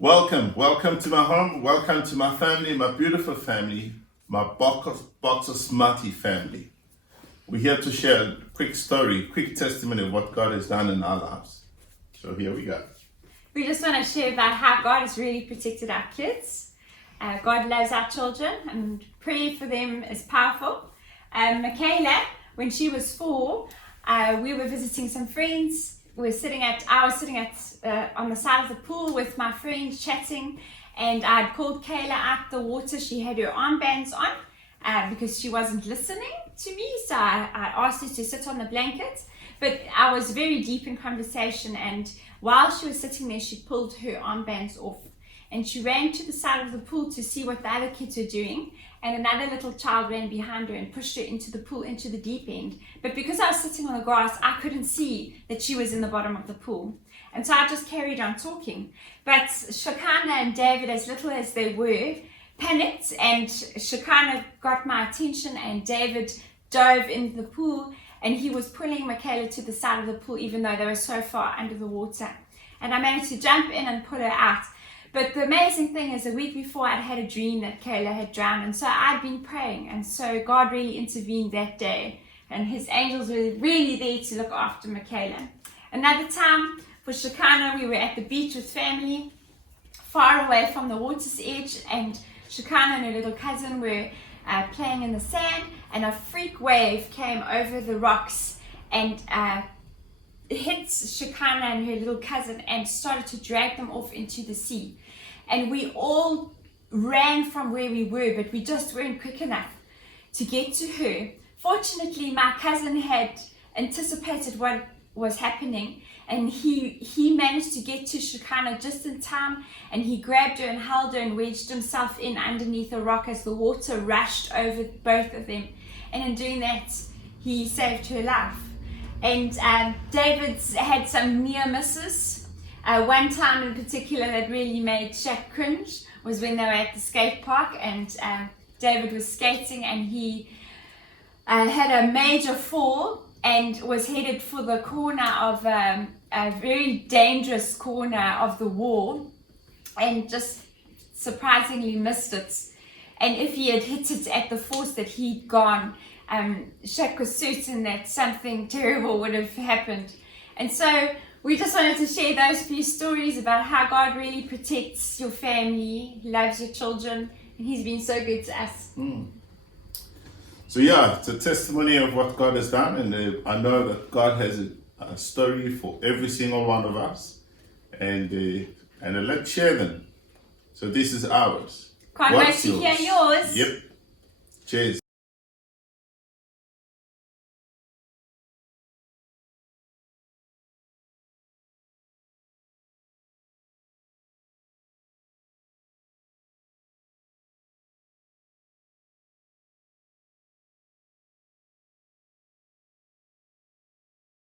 Welcome to my home, welcome to my family, my beautiful family, my box of smarty family. We're here to share a quick story, quick testimony of what God has done in our lives. So here we go. We just want to share about how God has really protected our kids. God loves our children and prayer for them is powerful. Michaela, when she was 4, we were visiting some friends. I was sitting on the side of the pool with my friends chatting, and I'd called Kayla out the water. She had her armbands on because she wasn't listening to me, so I asked her to sit on the blanket. But I was very deep in conversation, and while she was sitting there, she pulled her armbands off, and she ran to the side of the pool to see what the other kids were doing. And another little child ran behind her and pushed her into the pool, into the deep end. But because I was sitting on the grass, I couldn't see that she was in the bottom of the pool. And so I just carried on talking. But Shekinah and David, as little as they were, panicked, and Shekinah got my attention, and David dove into the pool, and he was pulling Michaela to the side of the pool, even though they were so far under the water. And I managed to jump in and pull her out. But the amazing thing is, a week before, I'd had a dream that Kayla had drowned, and so I'd been praying, and so God really intervened that day, and his angels were really there to look after Michaela. Another time for Shekinah, we were at the beach with family, far away from the water's edge, and Shekinah and her little cousin were playing in the sand, and a freak wave came over the rocks and hit Shekinah and her little cousin and started to drag them off into the sea. And we all ran from where we were, but we just weren't quick enough to get to her. Fortunately, my cousin had anticipated what was happening, and he managed to get to Shekinah just in time, and he grabbed her and held her and wedged himself in underneath a rock as the water rushed over both of them. And in doing that, he saved her life. And David's had some near misses. One time in particular that really made Shaq cringe was when they were at the skate park, and David was skating, and he had a major fall and was headed for the corner of a very dangerous corner of the wall, and just surprisingly missed it. And if he had hit it at the force that he'd gone, Shaq was certain that something terrible would have happened. And so we just wanted to share those few stories about how God really protects your family, loves your children, and he's been so good to us. So yeah, it's a testimony of what God has done, and I know that God has a story for every single one of us, and let's share them. So this is ours. Can't wait to hear yours. Yep. Cheers.